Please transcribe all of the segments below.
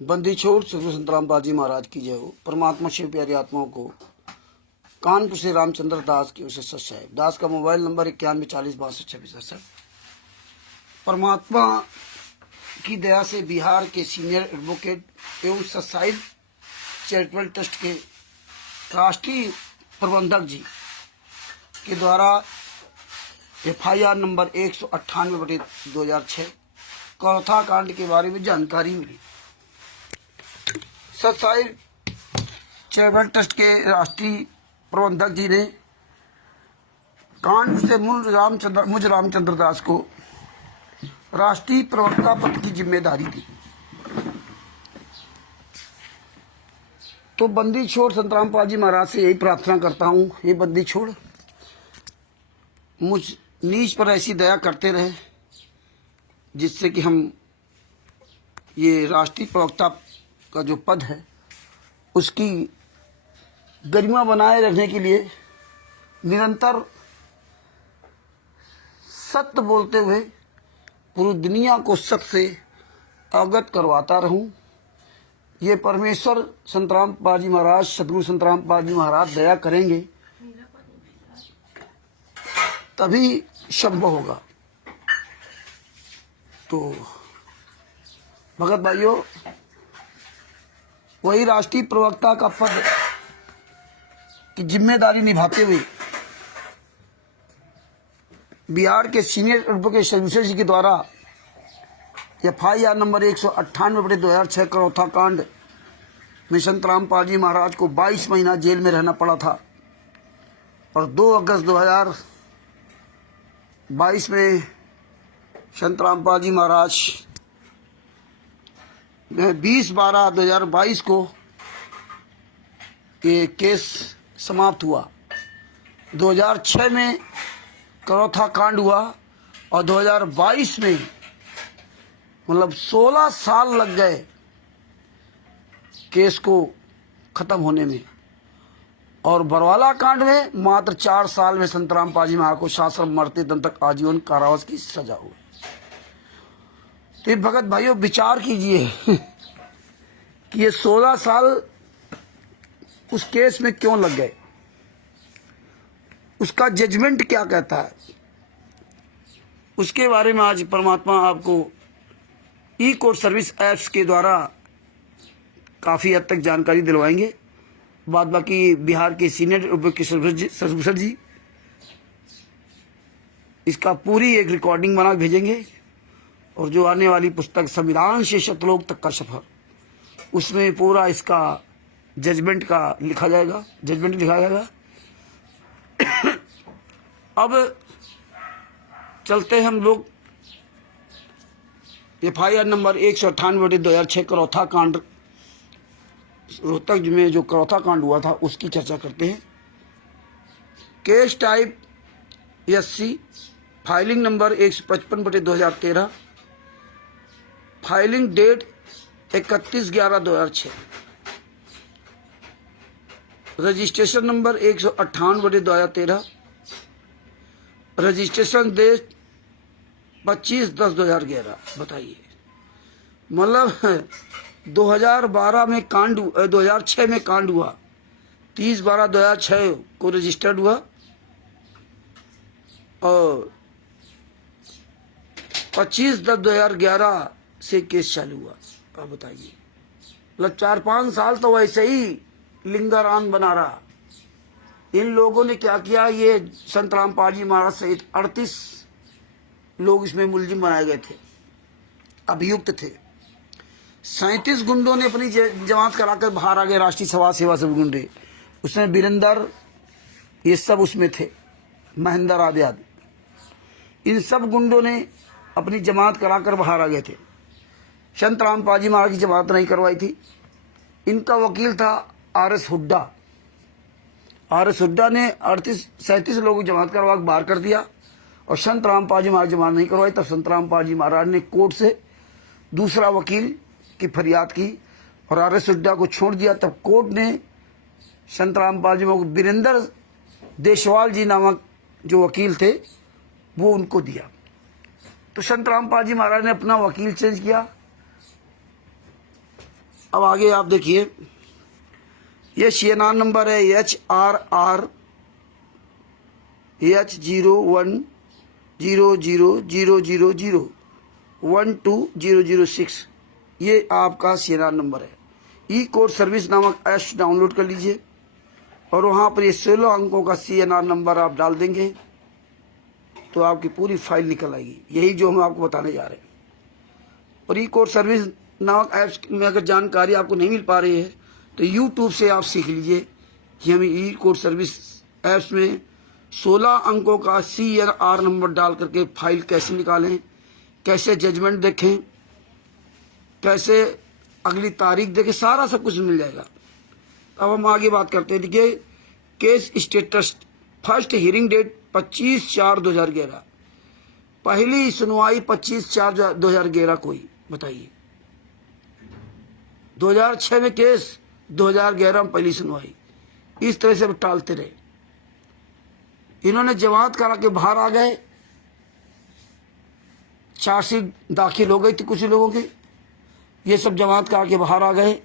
बंदी छोड़ सदगुरु संत रामपाल जी महाराज की जय हो। परमात्मा शिव प्यारी आत्माओं को कानपुर से रामचंद्र दास की विशेष साहेब दास का मोबाइल नंबर 9140622667। परमात्मा की दया से बिहार के सीनियर एडवोकेट एवं सत्साई चैरिटेबल ट्रस्ट के राष्ट्रीय प्रबंधक जी के द्वारा FIR नंबर 198/2006 कौथा कांड के बारे में जानकारी मिली। सत्साई चैरिटेबल ट्रस्ट के राष्ट्रीय प्रबंधक जी ने कांड से मुझ रामचंद्र दास को राष्ट्रीय प्रवक्ता पद की जिम्मेदारी दी। तो बंदी छोड़ संत रामपाल जी महाराज से यही प्रार्थना करता हूँ, ये बंदी छोड़ मुझ नीच पर ऐसी दया करते रहे जिससे कि हम ये राष्ट्रीय प्रवक्ता का जो पद है उसकी गरिमा बनाए रखने के लिए निरंतर सत्य बोलते हुए पूरी दुनिया को सत्य से अवगत करवाता रहूं। ये परमेश्वर संत रामपाल जी महाराज, सदगुरु संत रामपाल जी महाराज दया करेंगे तभी संभव होगा। तो भगत भाइयों, वही राष्ट्रीय प्रवक्ता का पद की जिम्मेदारी निभाते हुए बिहार के सीनियर एडवोकेट सर्विसेज जी के द्वारा FIR नंबर 198/2006 कौथा कांड में संत रामपाल जी महाराज को 22 महीना जेल में रहना पड़ा था और 2 अगस्त 2022 में संत रामपाल जी महाराज 20/12/2022 को ये केस समाप्त हुआ। 2006 में कौथा कांड हुआ और 2022 में मतलब 16 साल लग गए केस को खत्म होने में, और बरवाला कांड में मात्र 4 साल में संत रामपाल जी महाराज को शासन मरते दम तक आजीवन कारावास की सजा हुई। तो भगत भाइयों विचार कीजिए कि ये 16 साल उस केस में क्यों लग गए, उसका जजमेंट क्या कहता है, उसके बारे में आज परमात्मा आपको ई कोर्ट सर्विस ऐप्स के द्वारा काफ़ी हद तक जानकारी दिलवाएंगे। बाद बाकी बिहार के सीनियर सर्विसर जी इसका पूरी एक रिकॉर्डिंग बना भेजेंगे, और जो आने वाली पुस्तक संविधान से शतलोक तक का सफर, उसमें पूरा इसका जजमेंट लिखा जाएगा। अब चलते हैं हम लोग FIR नंबर 198/2006 कौथा कांड, रोहतक में जो कौथा कांड हुआ था उसकी चर्चा करते हैं। Case type SC, filing number 155/2013, filing date 31/11/2006, registration number 158/2013, registration date 25/10/2011। बताइए, मतलब 2012 में कांड 2006 में कांड हुआ, 30/12/2006 को रजिस्टर्ड हुआ और 25/10/2011 से केस चालू हुआ। अब बताइए, मतलब 4-5 साल तो वैसे ही लिंगारान बना रहा। इन लोगों ने क्या किया, ये संत रामपाल जी महाराज सहित 38 लोग इसमें मुलजिम बनाए गए थे, अभियुक्त थे। 37 गुंडों ने अपनी जमात कराकर बाहर आ गए, राष्ट्रीय समाज सेवा से गुंडे, उसमें वीरेंद्र, ये सब उसमें थे, महेंद्र आदि। इन सब गुंडों ने अपनी जमात कराकर बाहर आ गए थे। संत रामपाल जी महाराज की जमात नहीं करवाई थी। इनका वकील था RS हुड्डा। RS हुड्डा ने 37 लोगों की जमात करवा के बाहर कर दिया और संत रामपाल जी महाराज जमात नहीं करवाई। तब संत रामपाल जी महाराज ने कोर्ट से दूसरा वकील की फरियाद की और RS हुड्डा को छोड़ दिया। तब कोर्ट ने संत रामपाल जी को वीरेंद्र देशवाल जी नामक जो वकील थे वो उनको दिया। तो संत रामपाल जी महाराज ने अपना वकील चेंज किया अब आगे आप देखिए, ये CNR नंबर है HRR H010000012006, ये आपका CNR नंबर है। ई कोड सर्विस नामक ऐप डाउनलोड कर लीजिए और वहाँ पर ये 16 अंकों का CNR नंबर आप डाल देंगे तो आपकी पूरी फाइल निकल आएगी। यही जो हम आपको बताने जा रहे हैं। और ई कोड सर्विस नामक ऐप्स में अगर जानकारी आपको नहीं मिल पा रही है तो YouTube से आप सीख लीजिए कि हमें ई कोड सर्विस ऐप्स में 16 अंकों का CNR नंबर डाल करके फाइल कैसे निकालें, कैसे जजमेंट देखें, कैसे अगली तारीख देखें, सारा सब कुछ मिल जाएगा। अब हम आगे बात करते हैं। देखिए, case status, first hearing date 25/4/2011, पहली सुनवाई 25/4/2011 कोई बताइए। 2006 में केस, 2011 में पहली सुनवाई। इस तरह से अब टालते रहे। इन्होंने जमानत करा के बाहर आ गए, चार्जशीट दाखिल हो गई थी कुछ लोगों की, ये सब जमानत करा के बाहर आ गए।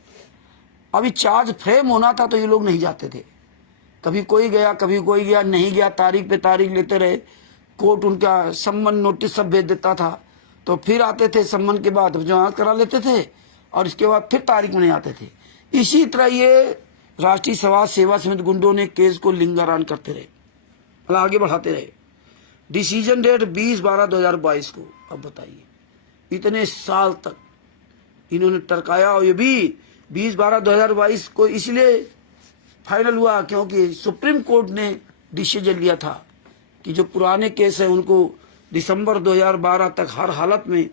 अभी चार्ज फ्रेम होना था तो ये लोग नहीं जाते थे। कभी कोई गया, कभी कोई गया, नहीं गया, तारीख पे तारीख लेते रहे। कोर्ट उनका सम्मन नोटिस सब भेज देता था, तो फिर आते थे, सम्मन के बाद जमानत करा लेते थे और इसके बाद फिर तारीख में नहीं आते थे। इसी तरह ये राष्ट्रीय समाज सेवा समिति गुंडों ने केस को लिंगारान करते रहे, मतलब आगे बढ़ाते रहे। डिसीजन डेट 20/12/2022 को। अब बताइए, इतने साल तक इन्होंने टरकाया, और ये भी 20/12/2022 को इसलिए फाइनल हुआ क्योंकि सुप्रीम कोर्ट ने डिसीजन लिया था कि जो पुराने केस है उनको दिसंबर 2012 तक हर हालत में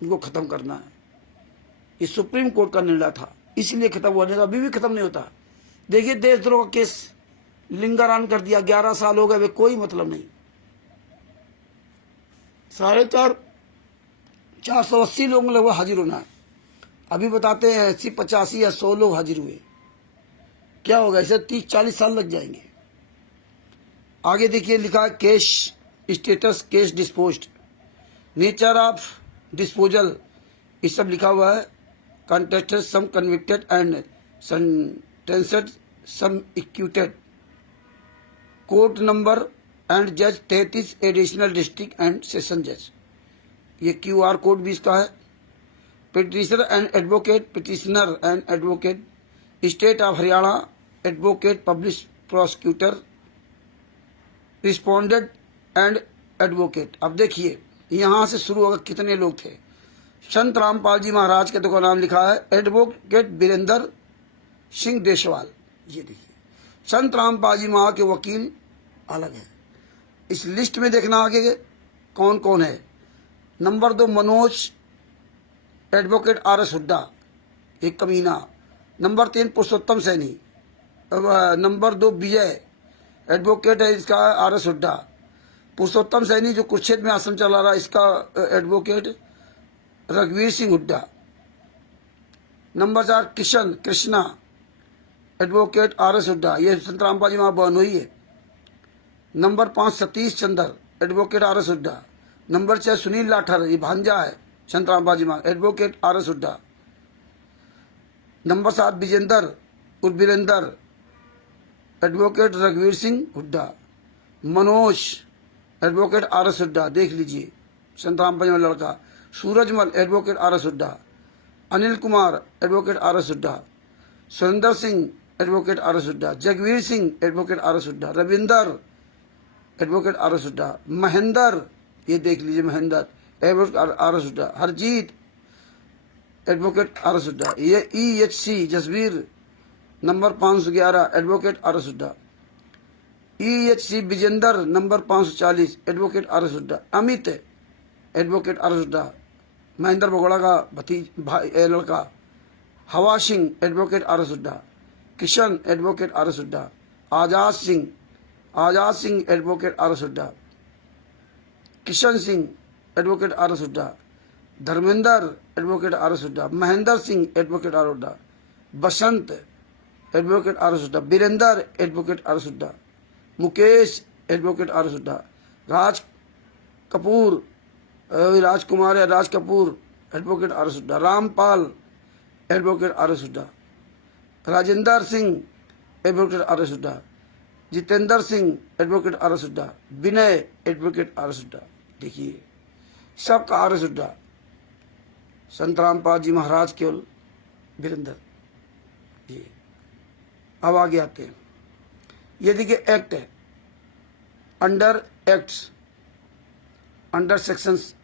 उनको खत्म करना है। ये सुप्रीम कोर्ट का निर्णय था, इसलिए खत्म हुआ, नहीं अभी भी खत्म नहीं होता। देखिए, देशद्रोह का केस लिंगारान कर दिया, 11 साल हो गए, वे कोई मतलब नहीं। 480 लोगों लगभग हाजिर होना है। अभी बताते हैं 80, 85 या 100 लोग हाजिर हुए। क्या होगा, इसे 30-40 साल लग जाएंगे। आगे देखिए, लिखा है case status, case disposed, nature of disposal, ये सब लिखा हुआ है। Contested, some convicted and sentenced, some acquitted, court number and जज 33 एडिशनल डिस्ट्रिक्ट एंड सेशन जज। ये QR कोड भी इसका है। Petitioner and advocate, petitioner and advocate, state of Haryana, advocate, public prosecutor, respondent and advocate. अब देखिए, यहाँ से शुरू होगा कितने लोग थे। संत रामपाल जी महाराज के तो नाम लिखा है, एडवोकेट वीरेंद्र सिंह देशवाल। ये देखिए, संत रामपाल जी महाराज के वकील अलग है। इस लिस्ट में देखना आगे कौन कौन है। Number 2 Manoj, advocate RS Hooda, एक कमीना। नंबर 3 पुरुषोत्तम सैनी। नंबर 2 विजय, एडवोकेट है इसका RS हुड्डा। पुरुषोत्तम सैनी जो कुरुक्षेत्र में आश्रम चला रहा है, इसका एडवोकेट रघुवीर Singh Hooda. Number 4 Kishan Krishna, advocate RS Hooda, ये संत रामपाल जी वहाँ बहनोई है। Number 5 Satish Chandra, advocate RS Hooda. Number 6 Sunil Lathar, ये भांजा है संत रामपाल जी वहाँ, advocate RS Hooda. Number 7 Vijender Urvirender, advocate रघुवीर सिंह हुड्डा। मनोज, एडवोकेट RS हुड्डा, देख लीजिए संत रामपाल जी वहाँ लड़का। Surajmal, advocate RS Hooda. Anil Kumar, advocate RS Hooda. Surendra Singh, advocate RS Hooda. Jagbir Singh, advocate RS Hooda. Ravinder, advocate RS Hooda. Mahender, ये देख लीजिए Mahender, advocate RS Hooda. Harjeet, advocate RS Hooda. ये EHC Jasbir, number 511, advocate RS Hooda. EHC Vijender, number 540, advocate RS Hooda. Amit, advocate RS Hooda, Mahender Bagoda का लड़का। Hawa Singh, advocate RS Hooda. Kishan, advocate RS Hooda. Azad Singh, advocate RS Hooda. Kishan Singh, advocate RS Hooda. Dharmender, advocate RS Hooda. Mahender Singh, advocate RS Hooda. Basant, advocate RS Hooda. Virender, advocate RS Hooda. Mukesh, advocate RS Hooda. Raj Kapoor, Raj Kapoor, advocate RS Hooda. Rampal, advocate RS Hooda, Rajender Singh advocate RS Hooda, Jitender Singh advocate RS Hooda, Vinay advocate RS Hooda. देखिए सबका RS Hooda, संत रामपाल जी महाराज केवल वीरेंद्र। ये अब आगे आते हैं, ये देखिए एक्ट है, under acts, under sections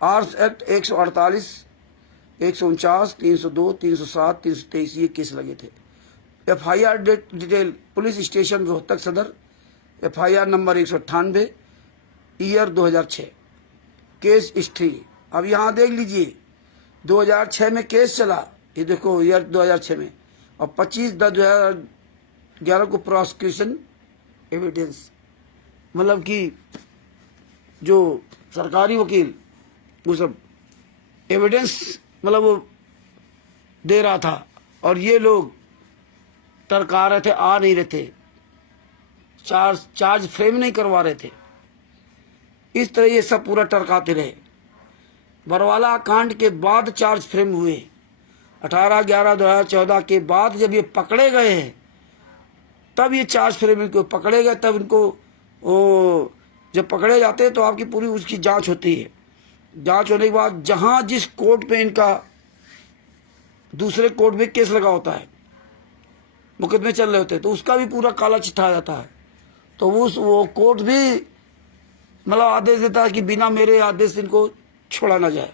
arms act 148, 149, 302, 307, 323 ये केस लगे थे। FIR detail police station Rohtak सदर, FIR number 198, year 2006। Case history अब यहाँ देख लीजिए, 2006 में केस चला, ये देखो ईयर 2006 में, और 25/10/2011 को प्रोसिक्यूशन एविडेंस, मतलब कि जो सरकारी वकील वो सब एविडेंस मतलब वो दे रहा था, और ये लोग टरका रहे थे, आ नहीं रहे थे, चार्ज फ्रेम नहीं करवा रहे थे। इस तरह ये सब पूरा टरकाते रहे। बरवाला कांड के बाद चार्ज फ्रेम हुए, 18/11/2014 के बाद जब ये पकड़े गए हैं तब ये चार्ज फ्रेम इनको पकड़े गए, तब इनको वो जब पकड़े जाते हैं तो आपकी पूरी उसकी जांच होती है। जांच होने के बाद जहां जिस कोर्ट पे इनका दूसरे कोर्ट में केस लगा होता है, मुकदमे चल रहे होते हैं, तो उसका भी पूरा काला चिट्ठा आ जाता है। तो वो कोर्ट भी मतलब आदेश देता है कि बिना मेरे आदेश से इनको छोड़ा ना जाए।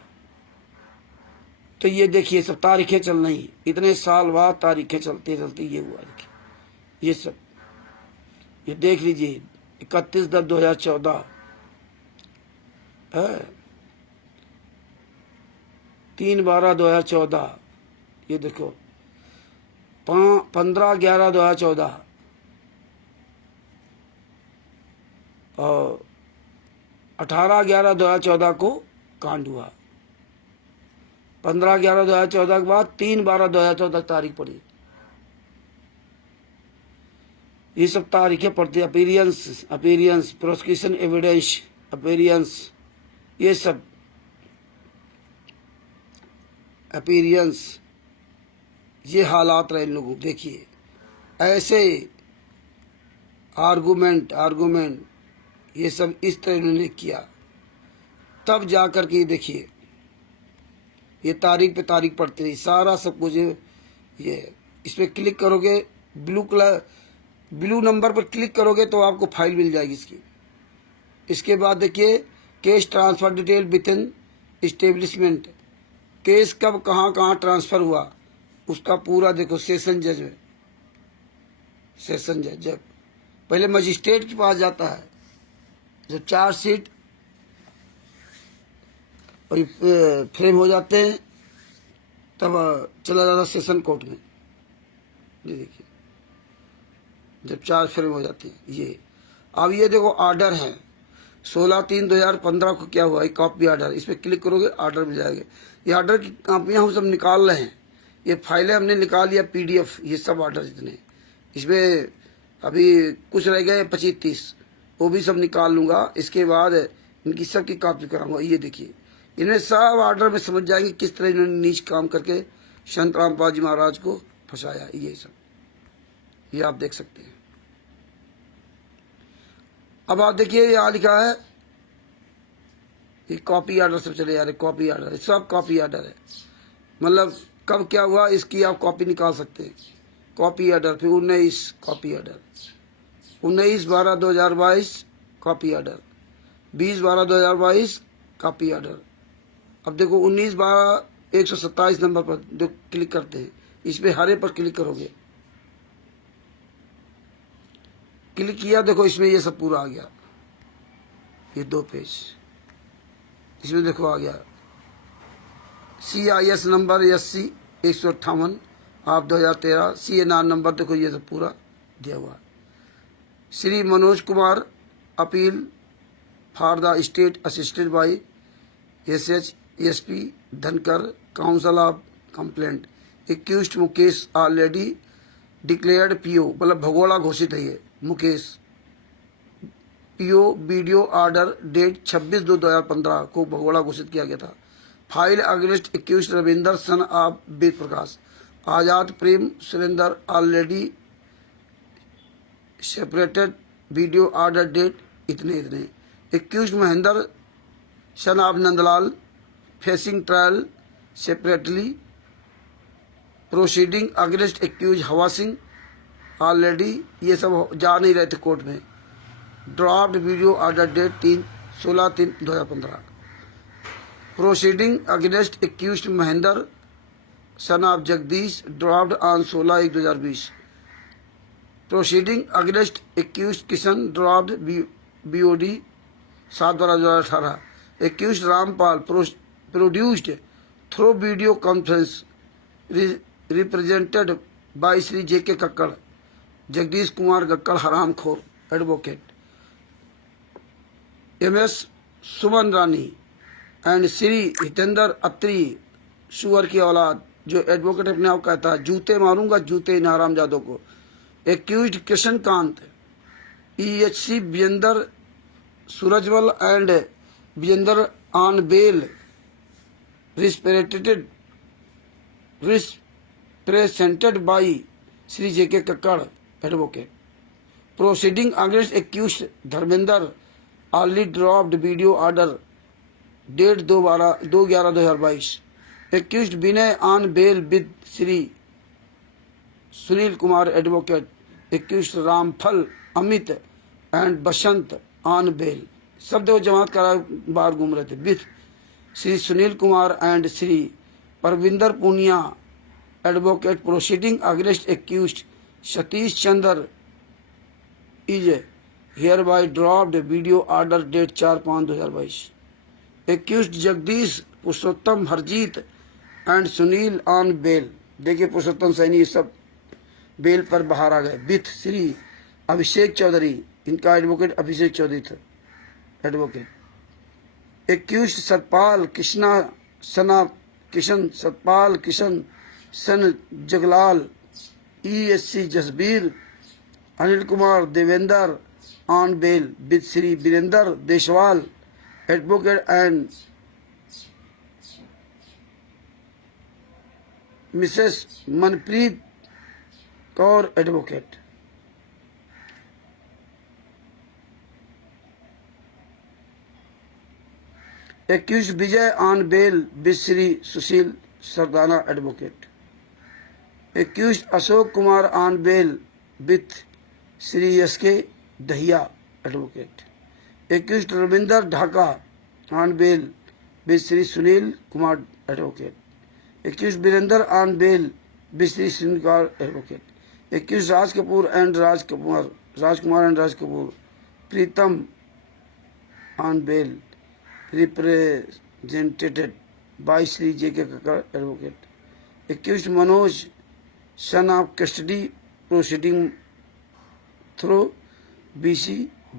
तो ये देखिए सब तारीखें चल रही, इतने साल बाद तारीखें चलते चलते ये हुआ। देखिए ये सब, ये देख लीजिए 31/10/2014 है, 3/12/2014, ये देखो 15/11/2014 और 18/11/2014 को कांड हुआ। 15/11/2014 के बाद 3/12/2014 तारीख पड़ी। ये सब तारीखें पड़ती है। अपीरियंस, प्रोसिक्यूशन एविडेंस, अपीरियंस, ये सब अपीरियंस, ये हालात रहे इन लोगों। देखिए ऐसे आर्गूमेंट ये सब इस तरह इन्होंने किया, तब जाकर के देखिए ये तारीख पे तारीख पड़ती रही, सारा सब कुछ। ये इस पर क्लिक करोगे, ब्लू नंबर पर क्लिक करोगे तो आपको फाइल मिल जाएगी इसकी। इसके बाद देखिए case transfer detail with in establishment, case कब कहाँ ट्रांसफर हुआ उसका पूरा देखो। सेशन जज में, सेशन जज जब पहले मजिस्ट्रेट के पास जाता है, जब चार्जशीट और फ्रेम हो जाते हैं तब चला जाता सेशन कोर्ट में। ये देखिए जब चार्ज फ्रेम हो जाती है ये। अब ये देखो ऑर्डर है 16/3/2015 को क्या हुआ, कॉपी ऑर्डर, इस पर क्लिक करोगे ऑर्डर मिल जाएगा। ये ऑर्डर की कापियाँ हम सब निकाल रहे हैं, ये फाइलें हमने निकाल लिया PDF, ये सब ऑर्डर जितने, इसमें अभी कुछ रह गए 25-30, वो भी सब निकाल लूँगा। इसके बाद इनकी सब की कॉपी कराऊंगा। ये देखिए इन्हें सब ऑर्डर में समझ जाएंगे किस तरह इन्होंने नीच काम करके संत रामपाल जी महाराज को फंसाया। ये सब ये आप देख सकते हैं। अब आप देखिए यहाँ लिखा है ये कॉपी ऑर्डर सब चले जा रहे, कॉपी ऑर्डर सब कॉपी ऑर्डर है, मतलब कब क्या हुआ इसकी आप कॉपी निकाल सकते हैं। कॉपी ऑर्डर, फिर 19 copy order, 19/12/2022 copy order, 20/12/2022 copy order. अब देखो 19/12/127 नंबर पर जो क्लिक करते हैं, इस पे हरे पर क्लिक करोगे, क्लिक किया, देखो इसमें ये सब पूरा आ गया, ये 2 पेज इसमें देखो आ गया। CIS नंबर SC 158 आप 2013, CNR नंबर देखो ये सब पूरा दिया हुआ। Shri Manoj Kumar appeal for the state assisted by SHSP Dhankar counsel of complaint, accused Mukesh already declared PO, मतलब भगोड़ा घोषित है ये Mukesh. PO video order date 26/2/2015 को भगोड़ा घोषित किया गया था। File against accuse Ravinder son of Ved Parkash. Azad Prem Surender already separated video order date इतने। Accuse Mahender son of Nandlal facing trial separately. Proceeding against accuse Hawa Singh already ये सब जा नहीं रहे थे कोर्ट में। Draft video order date 16/3/2015। Proceeding against accuse Mahender son of Jagdish draft on 16/1/2020। Proceeding against accuse Kishan draft BOD 7/12/2018। Accuse Rampal produced through video conference represented by Shri JK Kakkar, Jagdish Kumar Kakkar हरामखोर advocate, MS Suman Rani and Shri Hitender Atri सुअर की औलाद, जो एडवोकेट अपने आप कहता है जूते मारूंगा जूते इन हरामजादों को। Accused Krishan Kant EHC Vijender Surajmal and Vijender on bail represented by Shri JK Kakkar advocate. Proceeding against accused Dharmender already dropped video order date 2/11/2022। Accused Vinay on bail with Shri Sunil Kumar advocate. Accused Ramphal Amit and Basant on bail, सब दो जमात करा बाहर घूम रहे थे with Shri Sunil Kumar and Shri Parvinder Punia advocate. Proceeding against accused Satish Chandra is here bye dropped video order date 4/5/2022। Accused Jagdish Purushottam Harjeet and Sunil on bail. देखिए पुरुषोत्तम सैनी सब बेल पर बाहर आ गए विथ श्री अभिषेक चौधरी, इनका एडवोकेट अभिषेक चौधरी था advocate. Accused Satpal Krishna Sana Kishan Satpal Kishan son Jaglal ESC Jasbir Anil Kumar Devender on bail with Shri Virender Deswal advocate and Mrs Manpreet Kaur advocate. Accused Vijay on bail with Shri Sushil Sardana advocate. Accused Ashok Kumar on bail with Shri SK Dahiya advocate. Accused Ravinder Dhaka on bail with Shri Sunil Kumar advocate. Accused Virender on bail with Shri Sunil Kumar advocate. Accused Rajkumar and Raj Kapoor Pritam on bail represented by Sri JK Kakkar advocate. Accused Manoj son of custody proceeding through BC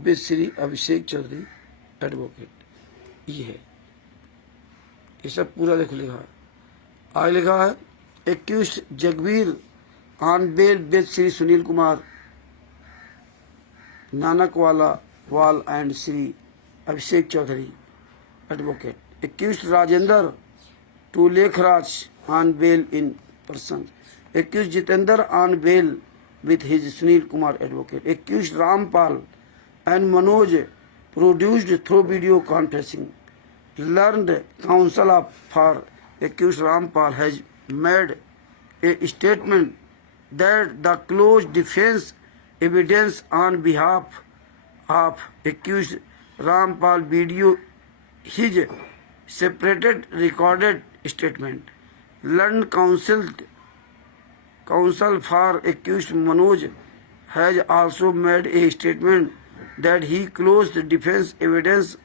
with Sri Abhishek Chaudhary advocate. ये है, ये सब पूरा देखो लिखा है। आगे लिखा है accused Jagbir on bail with Shri Sunil Kumar Nanakwala वाल and Shri Abhishek Chaudhary advocate. Accused Rajender to Lekhraj on bail in person. Accused Jitender on bail with his Sunil Kumar advocate. Accused Rampal and Manoj produced through video conferencing learned counsel of for. Accused Rampal has made a statement that the close defence evidence on behalf of accused Rampal video his separated recorded statement. Learned counsel for accused Manoj has also made a statement that he closed defense evidence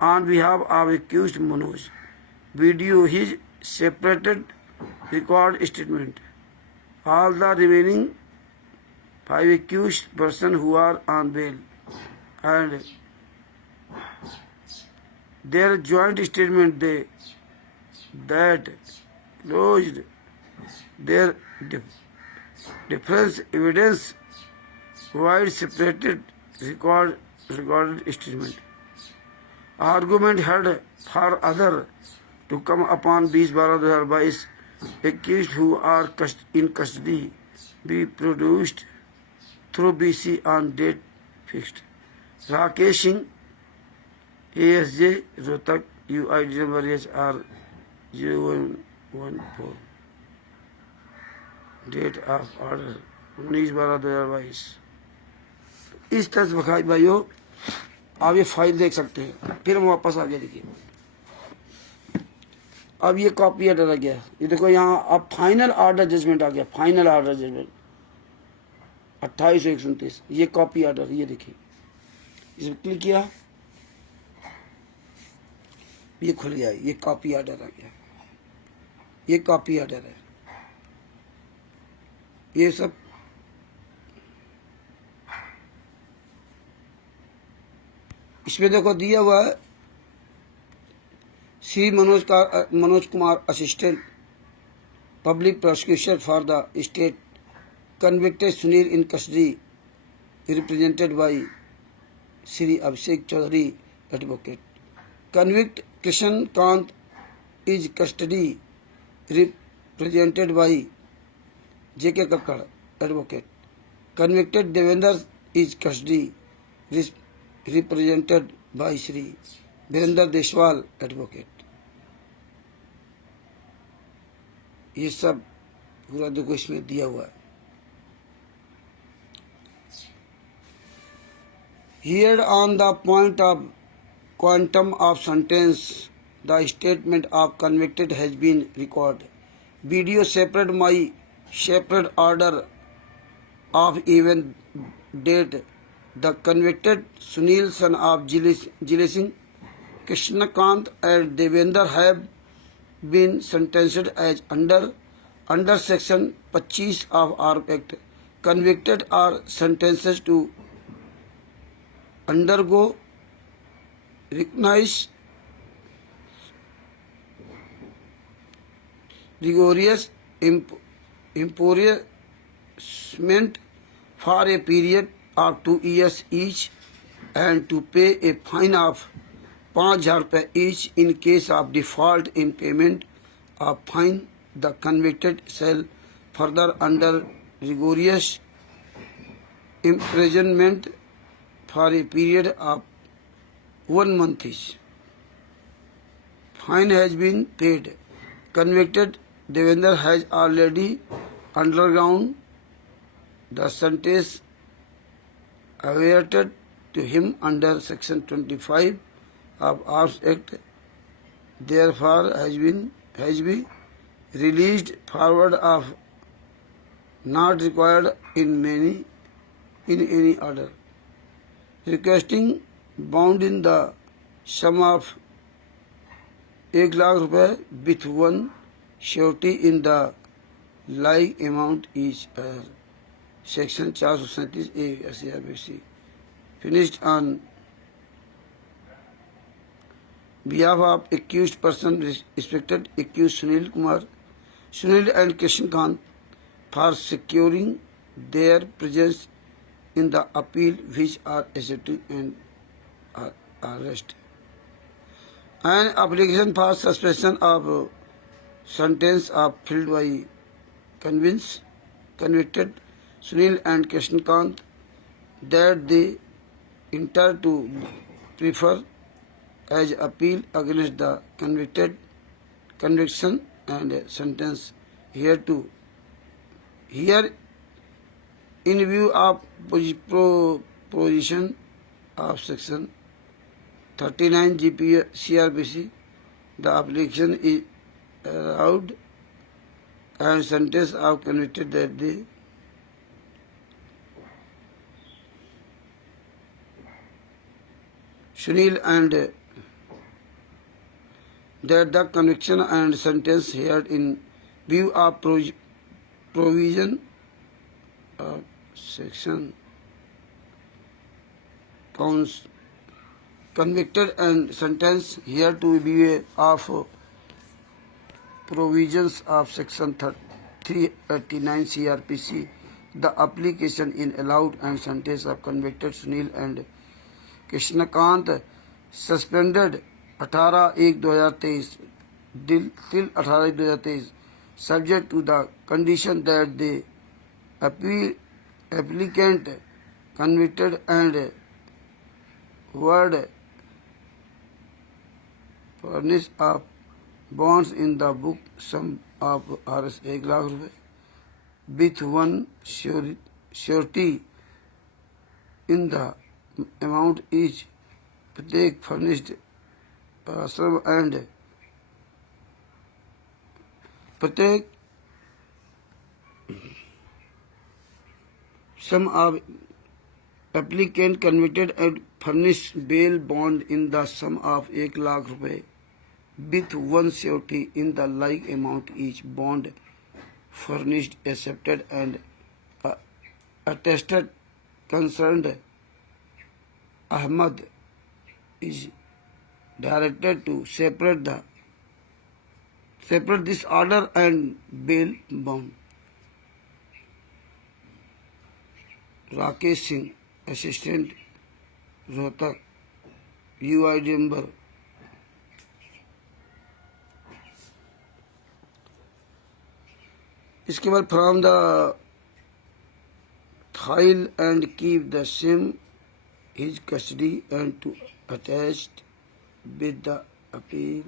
on behalf of accused Manoj. Video his separated record statement. All the remaining 5 accused persons who are on bail and their joint statement that closed their defense evidence provide separated recorded statement. Argument heard for other to come upon 20/12/2022 accused who are in custody be produced through BC on date fixed. Rakesh Singh, ASJ, Rohtak, UID number HR 0114. Date of order 19/12/2022। इस तरह से भाइयों आप ये file देख सकते हैं। फिर हम वापस आ गए, देखिए अब ये कॉपी ऑर्डर आ गया। ये देखो यहाँ अब फाइनल ऑर्डर जजमेंट आ गया। फाइनल ऑर्डर जजमेंट 28/129, ये कॉपी ऑर्डर, ये देखिए इसमें क्लिक किया, ये खुल गया, ये कॉपी ऑर्डर आ गया। ये कॉपी ऑर्डर है। ये सब इसमें देखो दिया हुआ है Shri Manoj Kumar assistant public prosecutor for the state, convicted Sunil in custody represented by Shri Abhishek Chaudhary advocate. Convict Krishan Kant is custody represented by JK Kakkar advocate. Convicted Devender is custody represented by Shri Virender Deswal advocate. ये सब पूरा देखो इसमें दिया हुआ है। Here on the point of quantum of sentence, the statement of convicted has been recorded. Video separate my separate order of even date. The convicted Sunil son of Jilesing, Krishnakant and Devendra have been sentenced as under section 25 of our Act. Convicted are sentenced to undergo rigorous imprisonment for a period of 2 years each and to pay a fine of 5,000 rupees each in case of default in payment of fine. The convicted shall further under rigorous imprisonment for a period of 1 month each. Fine has been paid. Convicted Devendra has already undergone the sentence awaited to him under section 25 of Arms Act. Therefore has been released forward of not required in any order. Requesting bound in the sum of 1,00,000 rupees with one surety in the like amount each other. Section 437A SCRBC. Finished on behalf of accused person, respected accused Sunil and Krishnakant for securing their presence in the appeal which are accepted and arrest. An application for suspension of sentence of filed by convicted Sunil and Krishnakant that they intend to prefer as appeal against the conviction and sentence here in view of provision of section 39 CRPC, the application is allowed and sentence of convicted that they Sunil and that the conviction and sentence heard in view of provision of section convicted and sentence here to be of provisions of section 389 CRPC, the application in allowed and sentence of convicted Sunil and Krishnakant suspended 18/1/2023 till 18/2023, subject to the condition that the applicant convicted and word furnish of bonds in the book sum of Rs 1 lakh रुपए with one surety in the amount each प्रत्येक furnished आश्रम and प्रत्येक sum of applicant convicted and furnished bail bond in the sum of 1 lakh रुपए with one surety in the like amount each bond furnished accepted and attested concerned Ahmad is directed to separate this order and bail bond. Rakesh Singh, assistant Rohtak, UID number इसके बाद from the file and keep the same his custody and to attached with the appeal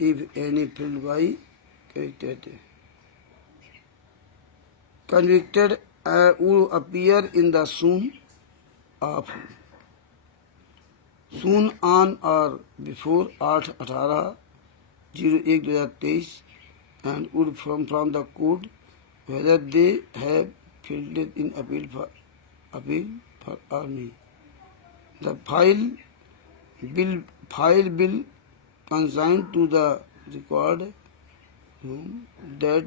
if any filled by convicted will appear in the soon on or before 8/18/2023 and would from the court whether they have filled in appeal for army. The file will consign to the record that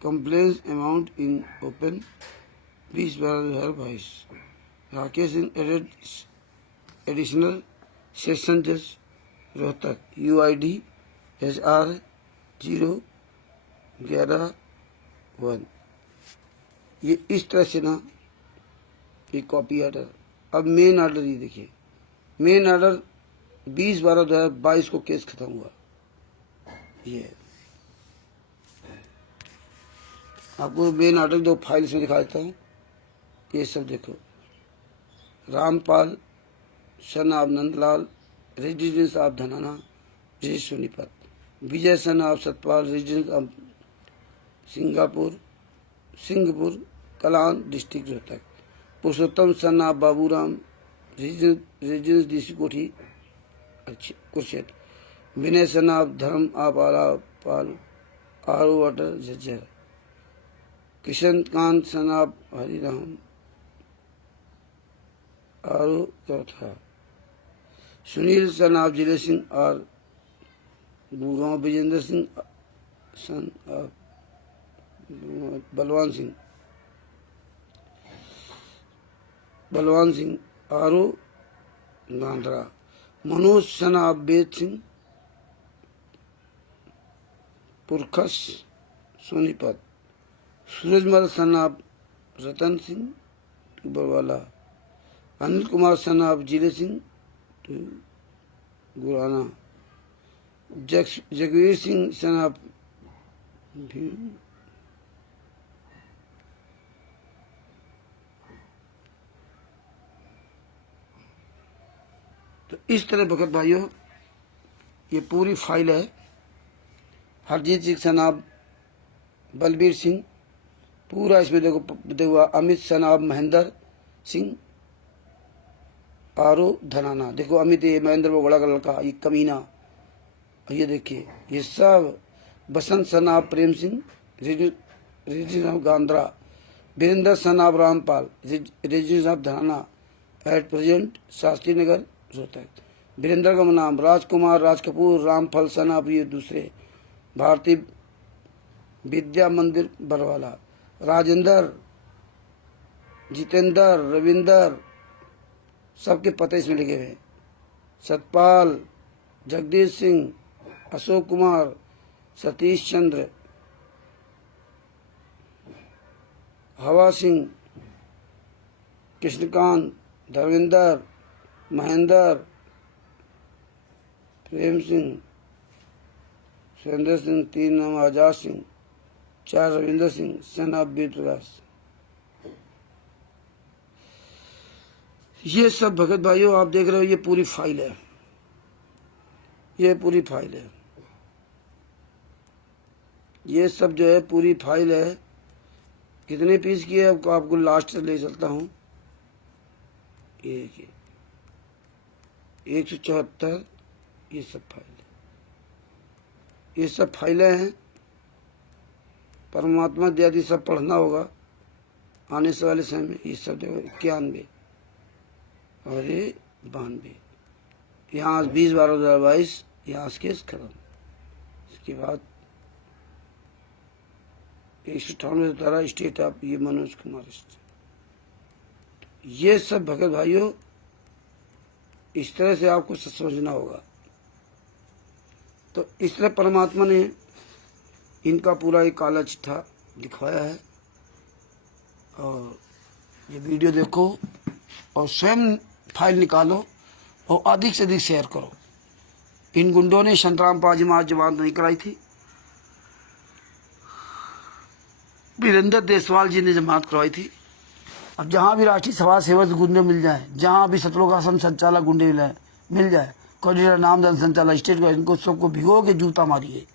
complaints amount in open 20/22. Rakesh Singh additional session judge Rohtak UID SR 011। ये इस तरह से ना ये copy order. अब main order ये देखिए, main order 20/12/22 को केस खत्म हुआ। ये आपको मेन ऑर्डर दो फाइल्स में दिखा देता हूँ। ये सब देखो, Rampal son of Nandlal residence of Dhanana Vijay Sonipat, Vijay son of Satpal residence of Singhpur Kalan district Rohtak, Purushottam son of Baburam residence DC Kothi कुर्सेट, Vinay son of Dharam of Alapal आरू वाटर झज्जर, किशन कांत सन ऑफ हरिराम आरू चौथा, सुनील सन ऑफ जिले सिंह और गुड़गांव, विजेंद्र सिंह सन ऑफ बलवान सिंह आरू Gandhra, Manoj son of Bed Singh Purkhas Sonipat, Surajmal son of Ratan Singh Barwala, Anil Kumar sun of Jile Singh Gurana, Jagveer Singh son of तो इस तरह भगत भाइयों ये पूरी फाइल है। हरजीत सिंह सन ऑफ बलबीर सिंह पूरा इसमें देखो, अमित सन ऑफ महेंद्र सिंह आरो धनाना, देखो अमित ये महेंद्र वो बड़ा का लड़का, ये कमीना, ये देखिए ये सब Basant son of Prem Singh residence of Gandhra, Virender son of Rampal residence of Dhanana at present Shastri Nagar Rohtak, Virender का नाम राजकुमार राज कपूर रामफल सन ऑफ ये दूसरे भारतीय विद्या मंदिर बरवाला, राजेंद्र जितेंद्र रविंदर सबके पते इसमें लिखे हुए, सतपाल जगदीश सिंह अशोक कुमार सतीश चंद्र हवा सिंह कृष्णकांत धर्मेंद्र महेंद्र प्रेम सिंह सुरेंद्र सिंह, 3 नाम आजाद सिंह, 4 रविंद्र सिंह, सेना वीर प्रकाश। ये सब भगत भाइयों आप देख रहे हो, ये पूरी फाइल है, ये पूरी फाइल है, ये सब जो है पूरी फाइल है। कितने पीस की है आपको लास्ट से ले चलता हूँ। ये देखिए 174, ये सब फाइल, ये सब फाइलें हैं। परमात्मा इत्यादि सब पढ़ना होगा आने से वाले समय में। ये सब जो 91 और ये 92, यहाँ 20/12/2022 यहाँ केस खत्म। इसके बाद 198 धारा स्टेट ऑफ ये मनोज कुमार। ये सब भगत भाइयों इस तरह से आपको समझना होगा। तो इसलिए परमात्मा ने इनका पूरा एक काला चिट्ठा दिखवाया है। और ये वीडियो देखो और स्वयं फाइल निकालो और अधिक से अधिक शेयर करो। इन गुंडों ने संतराम पाजी महाराज जमानत नहीं कराई थी, वीरेंद्र देसवाल जी ने जमानत करवाई थी। अब जहाँ भी राष्ट्रीय सभा सेवक गुंडे मिल जाए, जहाँ भी सतलोक आश्रम संचालक गुंडे मिल जाए, कोऑर्डिनेटर नामदान संचालक स्टेट का, इनको सबको भिगो के जूता मारिए।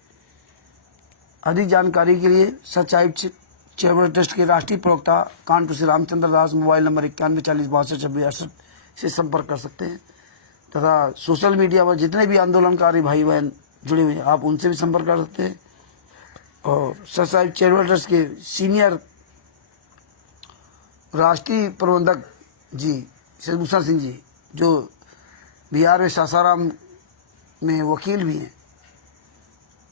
अधिक जानकारी के लिए सच्चाई चैरिटेबल ट्रस्ट के राष्ट्रीय प्रवक्ता कानपुर से रामचंद्र दास, मोबाइल नंबर 9140622668 से संपर्क कर सकते हैं। तथा सोशल मीडिया पर जितने भी आंदोलनकारी भाई बहन जुड़े हुए हैं, आप उनसे भी संपर्क कर सकते हैं। और सच्चाई चैरिटेबल ट्रस्ट के सीनियर राष्ट्रीय प्रबंधक जी शशिभूषण सिंह जी, जो बिहार में सासाराम में वकील भी हैं,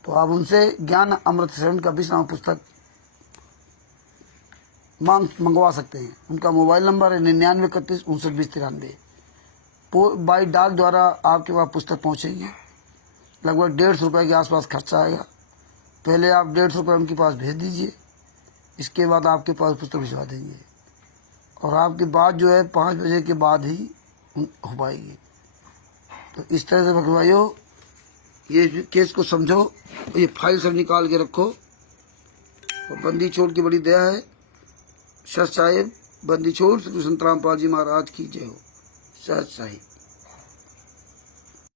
तो आप उनसे ज्ञान अमृत शरण का 20 नाम पुस्तक मंगवा सकते हैं। उनका मोबाइल नंबर है 9931592093। बाई डाक द्वारा आपके पास पुस्तक पहुंचेगी। लगभग 150 रुपये के आसपास खर्चा आएगा। पहले आप 150 रुपये उनके पास भेज दीजिए, इसके बाद आपके पास पुस्तक भिजवा देंगे। और आपकी बात जो है 5 बजे के बाद ही हो पाएगी। तो इस तरह से भगवाइयों ये केस को समझो, ये फाइल सब निकाल के रखो। और बंदी छोड़ की बड़ी दया है। सच साहिब बंदी छोड़ श्री संतराम पाल जी महाराज की जय हो। सच साहिब।